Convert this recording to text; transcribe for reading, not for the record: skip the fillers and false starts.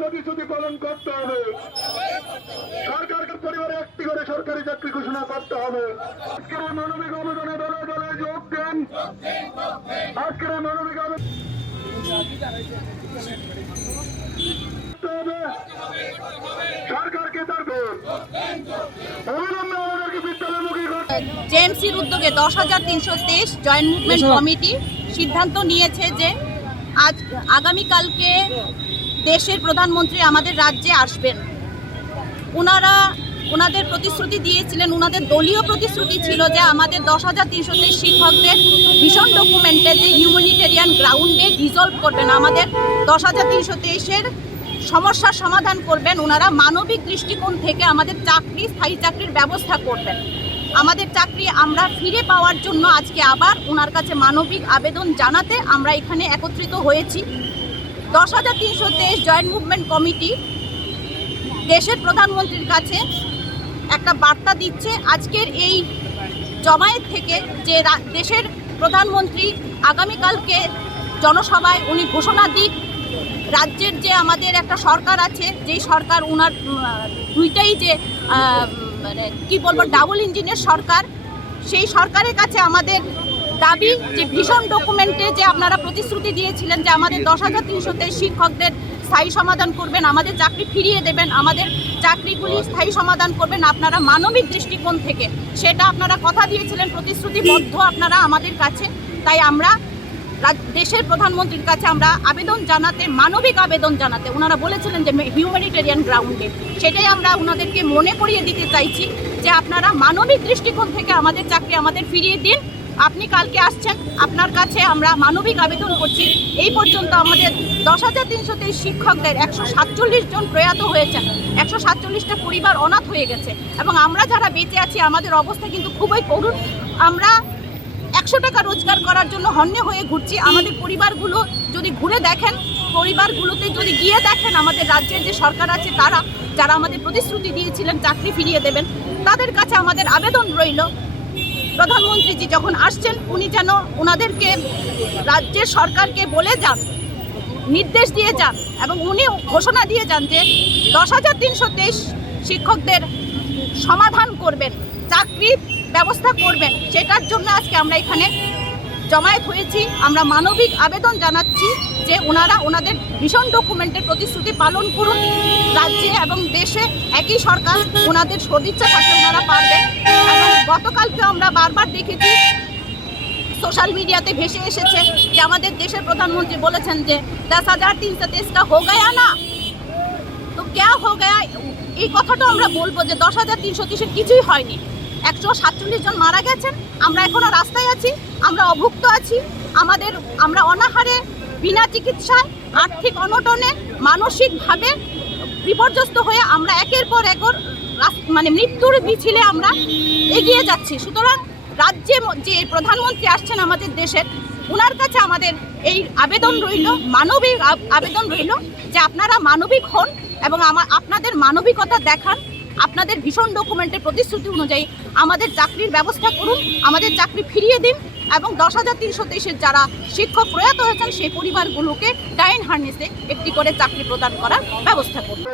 প্রতিশ্রুতি পালন করতে হবে। সরকারকে পরিবারে একটি করে সরকারি চাকরি ঘোষণা করতে হবে। আজকের মানবিক আবেদনে দলে দলে যোগ দেন। আজকের মানবিক আবেদন সরকারকে তার অবিলম্বে আমাদেরকে বিদ্যালয়মুখী করতে। জেএমসির উদ্যোগে 10,323 জয়েন্ট মুভমেন্ট কমিটি সিদ্ধান্ত নিয়েছে যে আজ আগামীকালকে দেশের প্রধানমন্ত্রী আমাদের রাজ্যে আসবেন। ওনাদের প্রতিশ্রুতি দিয়েছিলেন, ওনাদের দলীয় প্রতিশ্রুতি ছিল যে আমাদের 10,323 শিক্ষকদের ভীষণ ডকুমেন্টে যে হিউম্যানিটেরিয়ান গ্রাউন্ডে রিজলভ করবেন, আমাদের 10,323-এর সমস্যার সমাধান করবেন। ওনারা মানবিক দৃষ্টিকোণ থেকে আমাদের চাকরি, স্থায়ী চাকরির ব্যবস্থা করবেন। আমাদের চাকরি আমরা ফিরে পাওয়ার জন্য আজকে আবার ওনার কাছে মানবিক আবেদন জানাতে আমরা এখানে একত্রিত হয়েছি। 10,323 জয়েন্ট মুভমেন্ট কমিটি দেশের প্রধানমন্ত্রীর কাছে একটা বার্তা দিচ্ছে আজকের এই জমায়েত থেকে, যে দেশের প্রধানমন্ত্রী আগামীকালকে জনসভায় উনি ঘোষণা দিক রাজ্যের যে আমাদের একটা সরকার আছে, যেই সরকার ওনার দুইটাই যে মানে কি বলবো ডাবল ইঞ্জিনের সরকার, সেই সরকারের কাছে আমাদের দাবি যে ভীষণ ডকুমেন্টে যে আপনারা প্রতিশ্রুতি দিয়েছিলেন যে আমাদের 10,323 শিক্ষকদের স্থায়ী সমাধান করবেন, আমাদের চাকরি ফিরিয়ে দেবেন, আমাদের চাকরিগুলি স্থায়ী সমাধান করবেন আপনারা মানবিক দৃষ্টিকোণ থেকে, সেটা আপনারা কথা দিয়েছিলেন, প্রতিশ্রুতিবদ্ধ আপনারা আমাদের কাছে। তাই আমরা দেশের প্রধানমন্ত্রীর কাছে আমরা আবেদন জানাতে, মানবিক আবেদন জানাতে, ওনারা বলেছিলেন যে হিউম্যানিটেরিয়ান গ্রাউন্ডে, সেটাই আমরা ওনাদেরকে মনে করিয়ে দিতে চাইছি যে আপনারা মানবিক দৃষ্টিকোণ থেকে আমাদের চাকরি আমাদের ফিরিয়ে দিন। আপনি কালকে আসছেন, আপনার কাছে আমরা মানবিক আবেদন করছি। এই পর্যন্ত আমাদের 10,323 শিক্ষকদের 147 জন প্রয়াত হয়েছেন, 147টা পরিবার অনাথ হয়ে গেছে, এবং আমরা যারা বেঁচে আছি আমাদের অবস্থা কিন্তু খুবই করুণ। আমরা 100 টাকা রোজগার করার জন্য হন্যে হয়ে ঘুরছি। আমাদের পরিবারগুলো যদি ঘুরে দেখেন, পরিবারগুলোতে যদি গিয়ে দেখেন, আমাদের রাজ্যের যে সরকার আছে তারা যারা আমাদের প্রতিশ্রুতি দিয়েছিলেন চাকরি ফিরিয়ে দেবেন, তাদের কাছে আমাদের আবেদন রইল প্রধানমন্ত্রীজি যখন আসছেন উনি যেন ওনাদেরকে রাজ্যের সরকারকে বলে যান, নির্দেশ দিয়ে যান, এবং উনি ঘোষণা দিয়ে যান যে 10,323 শিক্ষকদের সমাধান করবেন, চাকরির ব্যবস্থা করবেন। সেটার জন্য আজকে আমরা এখানে জমায়েত হয়েছি। আমরা মানবিক আবেদন জানাচ্ছি যে ওনারা ওনাদের ভীষণ ডকুমেন্টের প্রতিশ্রুতি পালন করুন। রাজ্যে এবং দেশে একই সরকার, ওনাদের সদিচ্ছা থাকলে ওনারা পারবেন। এবং গতকালকে আমরা বারবার দেখেছি সোশ্যাল মিডিয়াতে ভেসে এসেছে যে আমাদের দেশের প্রধানমন্ত্রী বলেছেন যে 10,323 কা হো গয়া না, তো ক্যা হো গয়া, এই কথাটা আমরা বলবো যে 10,323 কিছুই হয়নি। 147 জন মারা গেছেন, আমরা এখনো রাস্তায় আছি, আমরা অভুক্ত আছি, আমরা অনাহারে, বিনা চিকিৎসায়, আর্থিক অনটনে, মানসিকভাবে বিপর্যস্ত হয়ে আমরা একের পর এক মানে মৃত্যুর মিছিলে আমরা এগিয়ে যাচ্ছি। সুতরাং রাজ্যে যে প্রধানমন্ত্রী আসছেন আমাদের দেশের, ওনার কাছে আমাদের এই আবেদন রইল, মানবিক আবেদন রইল যে আপনারা মানবিক হন এবং আপনাদের মানবিকতা দেখান, আপনাদের ভীষণ ডকুমেন্টের প্রতিশ্রুতি অনুযায়ী আমাদের চাকরির ব্যবস্থা করুন, আমাদের চাকরি ফিরিয়ে দিন, এবং 10,323-এর যারা শিক্ষক প্রয়াত হয়েছেন সেই পরিবারগুলোকে ডাইন হার্নেসে একটি করে চাকরি প্রদান করার ব্যবস্থা করুন।